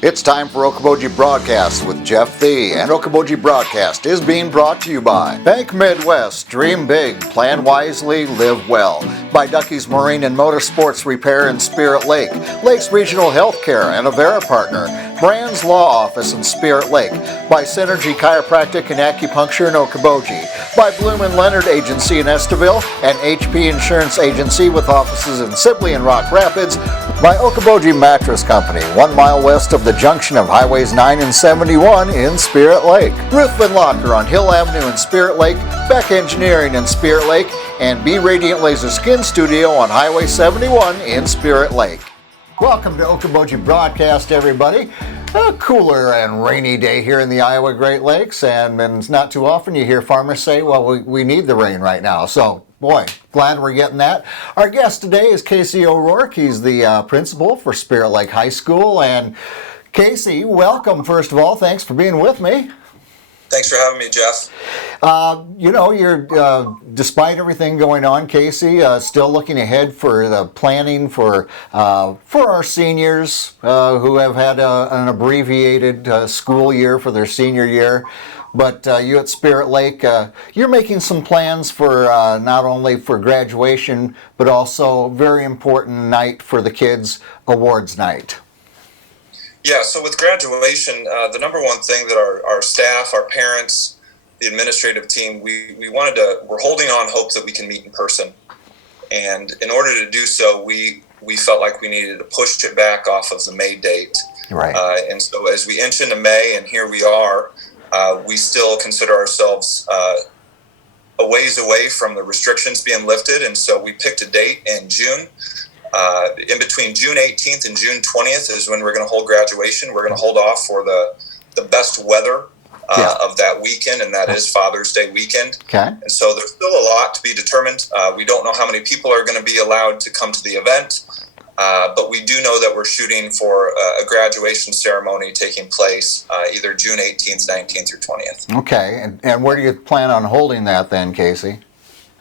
It's time for Okoboji Broadcast with Jeff Thee, and Okoboji Broadcast is being brought to you by Bank Midwest, Dream Big, Plan Wisely, Live Well, by Ducky's Marine and Motorsports Repair in Spirit Lake, Lakes Regional Healthcare and Avera Partner, Brand's Law Office in Spirit Lake, by Synergy Chiropractic and Acupuncture in Okoboji, by Bloom and Leonard Agency in Estaville, and HP Insurance Agency with offices in Sibley and Rock Rapids, by Okoboji Mattress Company, 1 mile west of the junction of Highways 9 and 71 in Spirit Lake. Ruthven Locker on Hill Avenue in Spirit Lake, Beck Engineering in Spirit Lake, and B Radiant Laser Skin Studio on Highway 71 in Spirit Lake. Welcome to Okoboji Broadcast, everybody. A cooler and rainy day here in the Iowa Great Lakes, and it's not too often you hear farmers say, well, we need the rain right now. So, boy, glad we're getting that. Our guest today is Casey O'Rourke. He's the principal for Spirit Lake High School. And Casey, welcome, first of all. Thanks for being with me. Thanks for having me, Jeff. You're despite everything going on, Casey, still looking ahead for the planning for our seniors who have had an abbreviated school year for their senior year. But you at Spirit Lake, you're making some plans for not only for graduation, but also a very important night for the kids, awards night. Yeah, so with graduation, the number one thing that our staff, our parents, the administrative team, we're holding on hope that we can meet in person. And in order to do so, we felt like we needed to push it back off of the May date. Right. And so as we inch into May, and here we are, we still consider ourselves a ways away from the restrictions being lifted. And so we picked a date in June. In between June 18th and June 20th is when we're going to hold graduation. We're going to hold off for the best weather of that weekend, and that is Father's Day weekend. Okay. And so there's still a lot to be determined. We don't know how many people are going to be allowed to come to the event, but we do know that we're shooting for a graduation ceremony taking place either June 18th, 19th, or 20th. Okay, and where do you plan on holding that then, Casey?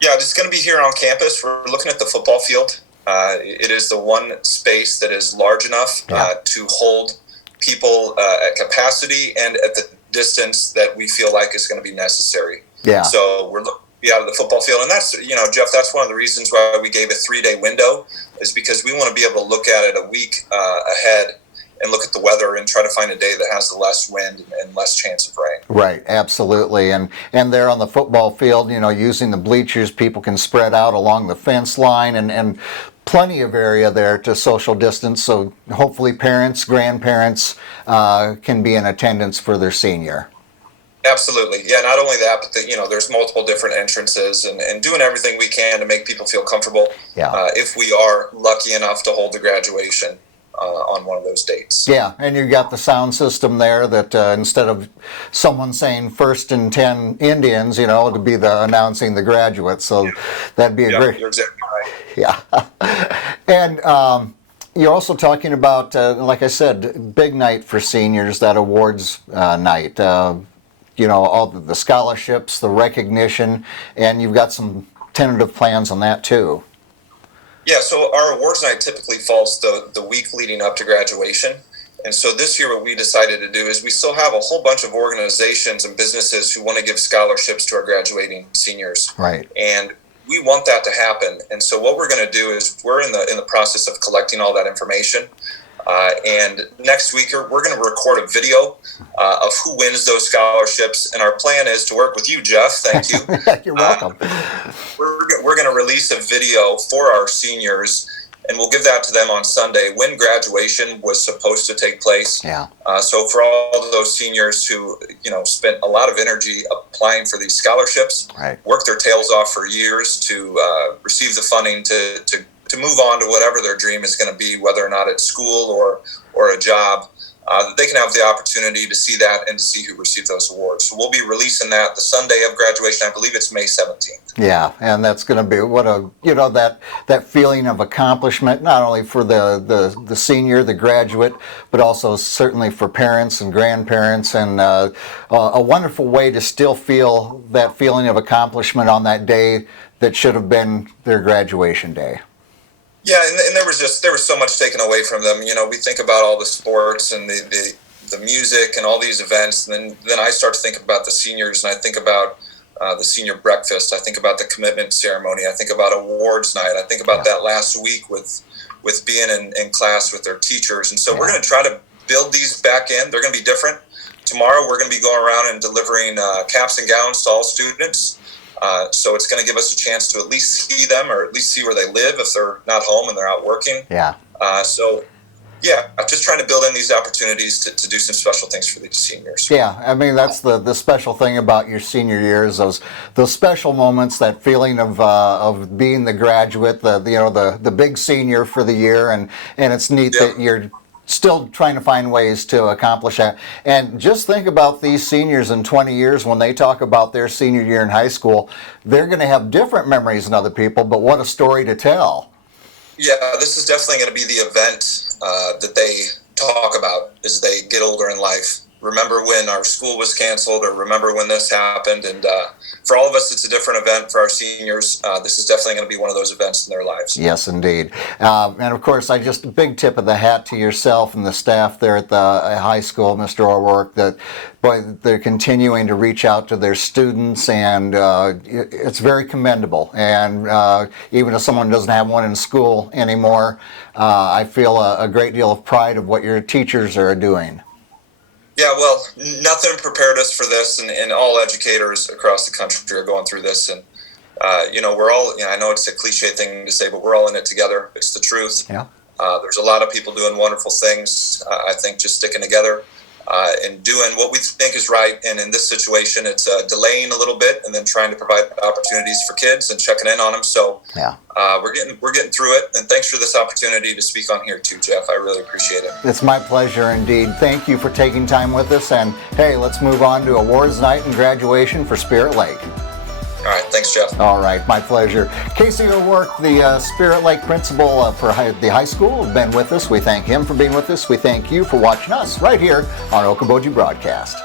Yeah, it's going to be here on campus. We're looking at the football field. It is the one space that is large enough to hold people at capacity and at the distance that we feel like is going to be necessary. Yeah. So we're looking to be out of the football field. And that's, Jeff, that's one of the reasons why we gave a 3-day window, is because we want to be able to look at it a week ahead and look at the weather and try to find a day that has the less wind and less chance of rain. Right, absolutely. And there on the football field, using the bleachers, people can spread out along the fence line and plenty of area there to social distance, so hopefully parents, grandparents can be in attendance for their senior. Absolutely. Yeah, not only that, but there's multiple different entrances and doing everything we can to make people feel comfortable if we are lucky enough to hold the graduation on one of those dates. Yeah, and you got the sound system there that instead of someone saying first and 10 Indians, it'd be the announcing the graduates. So that'd be a great. You're exactly right. Yeah. And you're also talking about, like I said, big night for seniors, that awards night. All the scholarships, the recognition, and you've got some tentative plans on that too. Yeah, so our awards night typically falls the week leading up to graduation. And so this year what we decided to do is we still have a whole bunch of organizations and businesses who want to give scholarships to our graduating seniors. Right. And we want that to happen. And so what we're going to do is we're in the process of collecting all that information. And next week we're going to record a video of who wins those scholarships. And our plan is to work with you, Jeff. Thank you. You're welcome. We're going to release a video for our seniors, and we'll give that to them on Sunday when graduation was supposed to take place. Yeah. So for all of those seniors who spent a lot of energy applying for these scholarships, worked their tails off for years to receive the funding to move on to whatever their dream is going to be, whether or not it's school or a job, they can have the opportunity to see that and to see who received those awards. So we'll be releasing that the Sunday of graduation. I believe it's May 17th. Yeah, and that's going to be that feeling of accomplishment, not only for the senior, the graduate, but also certainly for parents and grandparents, and a wonderful way to still feel that feeling of accomplishment on that day that should have been their graduation day. Yeah, and there was so much taken away from them. We think about all the sports and the music and all these events, and then I start to think about the seniors, and I think about the senior breakfast. I think about the commitment ceremony. I think about awards night. I think about that last week with being in class with their teachers. And so we're going to try to build these back in. They're going to be different. Tomorrow we're going to be going around and delivering caps and gowns to all students. So it's going to give us a chance to at least see them, or at least see where they live if they're not home and they're out working. I'm just trying to build in these opportunities to do some special things for these seniors. Yeah, I mean, that's the special thing about your senior years, those special moments, that feeling of being the graduate, the big senior for the year, and it's neat that you're still trying to find ways to accomplish that. And just think about these seniors in 20 years when they talk about their senior year in high school. They're going to have different memories than other people, but what a story to tell. Yeah, this is definitely going to be the event that they talk about as they get older in life. Remember when our school was canceled, or remember when this happened. And for all of us, it's a different event. For our seniors, this is definitely going to be one of those events in their lives. Yes, indeed. And of course, a big tip of the hat to yourself and the staff there at the high school, Mr. O'Rourke, that they're continuing to reach out to their students, and it's very commendable. And even if someone doesn't have one in school anymore, I feel a great deal of pride of what your teachers are doing. Yeah, well, nothing prepared us for this, and all educators across the country are going through this. And, we're all, I know it's a cliche thing to say, but we're all in it together. It's the truth. Yeah. There's a lot of people doing wonderful things. I think just sticking together and doing what we think is right. And in this situation, it's delaying a little bit and then trying to provide opportunities for kids and checking in on them. So we're getting through it. And thanks for this opportunity to speak on here too, Jeff. I really appreciate it. It's my pleasure indeed. Thank you for taking time with us. And hey, let's move on to awards night and graduation for Spirit Lake. All right, thanks, Jeff. All right, my pleasure. Casey O'Rourke, the Spirit Lake principal for the high school, has been with us. We thank him for being with us. We thank you for watching us right here on Okoboji Broadcast.